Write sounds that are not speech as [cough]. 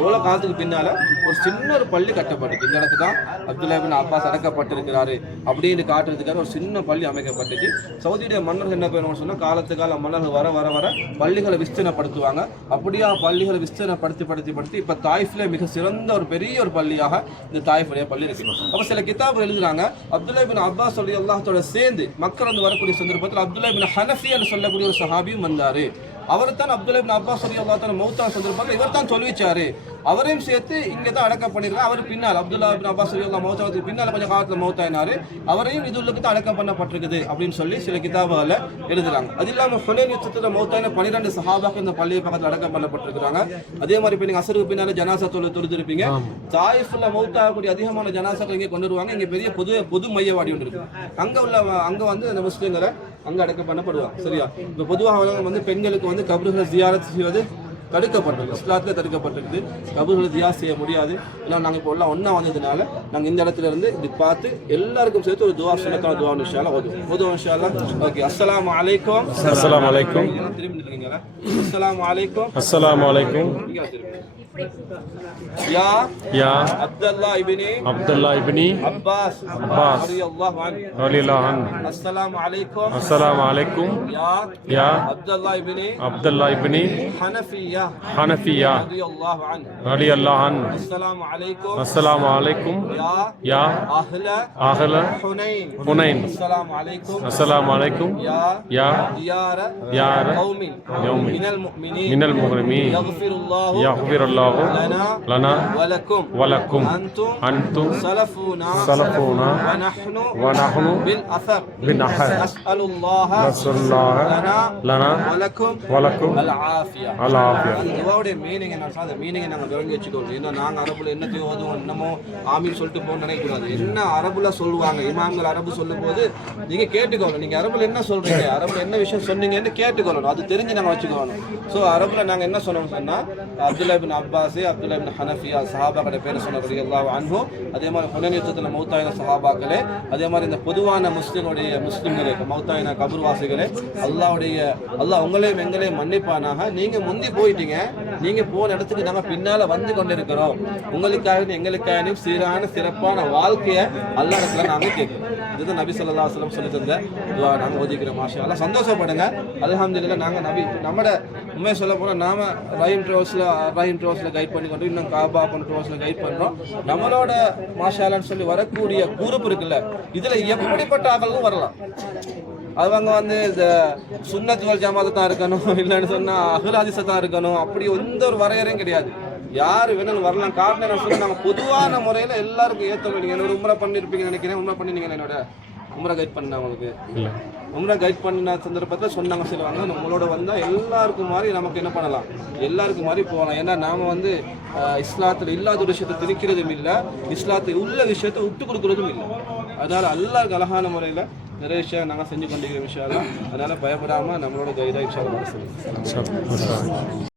எவ்வளோ காலத்துக்கு பின்னால் ஒரு சின்ன ஒரு பள்ளி கட்டப்பட்டது இந்த இடத்துல தான் அப்துல்லாபின் அப்பாஸ் அடக்கப்பட்டிருக்கிறாரு அப்படின்னு காட்டுறதுக்காக ஒரு சின்ன பள்ளி அமைக்கப்பட்டுச்சு சவுதியுடைய மன்னர்கள் என்ன பண்ணுவாங்க சொன்னால் காலத்து கால மன்னர்கள் வர வர வர பள்ளிகளை விஸ்தீர்ணப்படுத்துவாங்க. அப்படியே பள்ளிகளை விஸ்தீர்ணப்படுத்தி படுத்தி படுத்தி இப்போ தாய்ஃபிலே மிக சிறந்த ஒரு பெரிய ஒரு பள்ளியாக இந்த தாய்ஃபுடைய பள்ளி இருக்கு. அப்போ சில கிதாப் எழுதுறாங்க அப்துல்லா பின் அப்பாஸ் சொல்லி அல்லாஹத்தோட சேர்ந்து மக்கள் வந்து வரக்கூடிய சந்தர்ப்பத்தில் அப்துல்லா பின் ஹனஃபி என்று சொல்லக்கூடிய ஒரு சஹாபியும் வந்தாரு. அவர் தான் அப்துல் அப்பாஸ் சொல்லி அல்லா தான் இவர் தான் சொல்லிச்சாரு. அவரையும் சேர்த்து இங்க தான் அடக்கம் பண்ணிருக்காங்க அவர் பின்னால் அப்துல்லா பின் அப்பாஸ் சொல்லி அல்லா மௌத்தாவதுக்கு பின்னால் கொஞ்சம் காலத்தில் மௌத்தாயினாரு. அவரையும் இதுள்ளுக்கு தான் அடக்கம் பண்ணப்பட்டிருக்குது அப்படின்னு சொல்லி சில கிதாபுகளை எழுதுறாங்க. அது இல்லாம ஹுனைன் யுத்தத்தில் மௌத்தாயின பன்னிரெண்டு சஹாபாக்கு இந்த பள்ளி பக்கத்தில் அடக்கம் பண்ணப்பட்டிருக்கிறாங்க. அதே மாதிரி இப்போ நீங்க அசருக்கு பின்னால ஜனாசா தொழு தொழுதிருப்பீங்க. தாயிஃபுல்ல மௌத்தாகக்கூடிய அதிகமான ஜனாசாக்கள் இங்கே கொண்டு வருவாங்க. இங்க பெரிய பொது பொது மையவாடி ஒன்று இருக்கு. அங்க உள்ள அங்க வந்து அந்த முஸ்லீம்களை அங்க அடக்கம் பண்ணப்படுவாங்க. சரியா? இப்போ பொதுவாக வந்து பெண்களுக்கு வந்து கபறுகளை ஜியாரத் செய்வது தடுக்கப்பட்டிருக்கு. இஸ்லாத்தில் தடுக்கப்பட்டிருக்கு. கபறுகளை ஜியா செய்ய முடியாது. ஏன்னா நாங்கள் இப்போ எல்லாம் ஒன்றா வந்ததுனால நாங்கள் இந்த இடத்துல இருந்து இப்படி பார்த்து எல்லாருக்கும் சேர்த்து ஒரு துவா சுனத்தான துவா விஷயம் ஓதுவோம். ஓதுவோம் இன்ஷால்லா ஓகே அஸ்ஸலாமு அலைக்கும். அஸ்ஸலாமு அலைக்கும். திரும்பி இருக்கீங்களா அஸ்ஸலாமு அலைக்கும். அஸ்ஸலாமு அலைக்கும். يا يا عبد الله ابن عبد الله ابن عباس عباس رضي الله عنه رضي الله عنه السلام عليكم السلام عليكم يا يا عبد الله ابن عبد الله ابن حنفية حنفية رضي الله عنه رضي الله عنه السلام عليكم السلام عليكم يا يا أهل أهل حنين حنين السلام عليكم السلام عليكم يا يا ديار ديار قوم يوم من المؤمنين من المؤمنين يغفر الله يغفر الله لنا لنا ولكم ولكم أنتم أنتم سلفونا سلفونا ونحن ونحن بالأثر بالأثر نسأل الله نسأل الله لنا لنا ولكم ولكم العافية العافية அந்த துவாவுடைய மீனிங் என்ன அந்த மீனிங்கை நாங்கள் விளங்கி வச்சுக்கணும் ஏன்னா நாங்கள் அரபுல என்ன ஓதுவோம் என்னமோ ஆமீன் சொல்லிட்டு போகணும்னு நினைக்கக்கூடாது என்ன அரபுல சொல்லுவாங்க இமாம்கள் அரபு சொல்லும் போது நீங்க கேட்டுக்கோங்க நீங்க அரபுல என்ன சொல்றீங்க அரபுல என்ன விஷயம் சொன்னீங்கன்னு கேட்டுக்கொள்ளணும் அது தெரிஞ்சு நாங்கள் வச்சுக்கணும் ஸோ அரபுல நாங்கள் என்ன சொன்னோம்னு சொன்னா அப்துல்லா பின் Abbas Abdullah bin Hanafiya சஹாபாக்கள பேர் சொன்னபடி எல்லா அன்பும் அதே மாதிரி ஹுனன் யுத்தத்தில் மௌத்தாயின சஹாபாக்களே அதே மாதிரி இந்த பொதுவான முஸ்லிமுடைய முஸ்லிம்களே மௌத்தாயின கபர்வாசிகளே அல்லாவுடைய அல்லாஹ் உங்களையும் எங்களையும் மன்னிப்பானாக. நீங்க முந்தி போயிட்டீங்க நீங்க போன இடத்துக்கு நாங்க பின்னால வந்து கொண்டிருக்கிறோம். உங்களுக்காக எங்களுக்காக சீரான சிறப்பான வாழ்க்கையை அல்லா இடத்துல நாங்க கேட்கிறோம். இதுதான் நபி சொல்லா சொல்லம் சொல்லி தந்த நாங்க ஓதிக்கிறோம் மாஷா அல்லாஹ் சந்தோஷப்படுங்க. அல்ஹம்துலில்லாஹ் நாங்க நபி நம்மட உண்மையை சொல்ல போனா நாம ரஹீம் ட்ரோஸ்ல ரஹீம் ட்ரோஸ்ல கைட் பண்ணி கொண்டு இன்னும் காபா பன் ட்ரோஸ்ல கைட் பண்றோம். நம்மளோட மாஷாலான்னு சொல்லி வரக்கூடிய குரூப் இருக்குல்ல இதுல எப்படிப்பட்ட ஆக்களும் வரலாம். அவங்க வந்து இந்த சுன்னத்துவல் ஜமாத்தை தான் இருக்கணும் [laughs] இல்லைன்னு சொன்னா அகலாதிசை தான் இருக்கணும். அப்படி எந்த ஒரு வரையறையும் கிடையாது. யார் வேணாலும் வரலாம். காரணம் என்ன சொன்னா நாங்கள் பொதுவான முறையில் எல்லாருக்கும் ஏற்ற முடியும் என்னோட உம்ரா பண்ணியிருப்பீங்கன்னு நினைக்கிறேன். உம்ரா பண்ணினீங்க என்னோட? உம்ரா கைட் பண்ண அவங்களுக்கு உம்ரா கைட் பண்ண சந்தர்ப்பத்தில் சொன்னாங்க சொல்லுவாங்க நம்மளோட வந்தால் எல்லாருக்கும் மாதிரி நமக்கு என்ன பண்ணலாம்? எல்லாருக்கும் மாதிரி போகலாம். ஏன்னா நாம வந்து இஸ்லாத்துல இல்லாத ஒரு விஷயத்தை திணிக்கிறதும் இல்லை இஸ்லாத்தை உள்ள விஷயத்தை விட்டு கொடுக்கறதும் இல்லை. அதனால எல்லாருக்கும் அழகான முறையில் நிறைய விஷயம் நாங்கள் செஞ்சு கொண்டிருக்கிற விஷயம் அதனால பயப்படாமல் நம்மளோட கைடாக விஷயம் சொல்லுங்கள்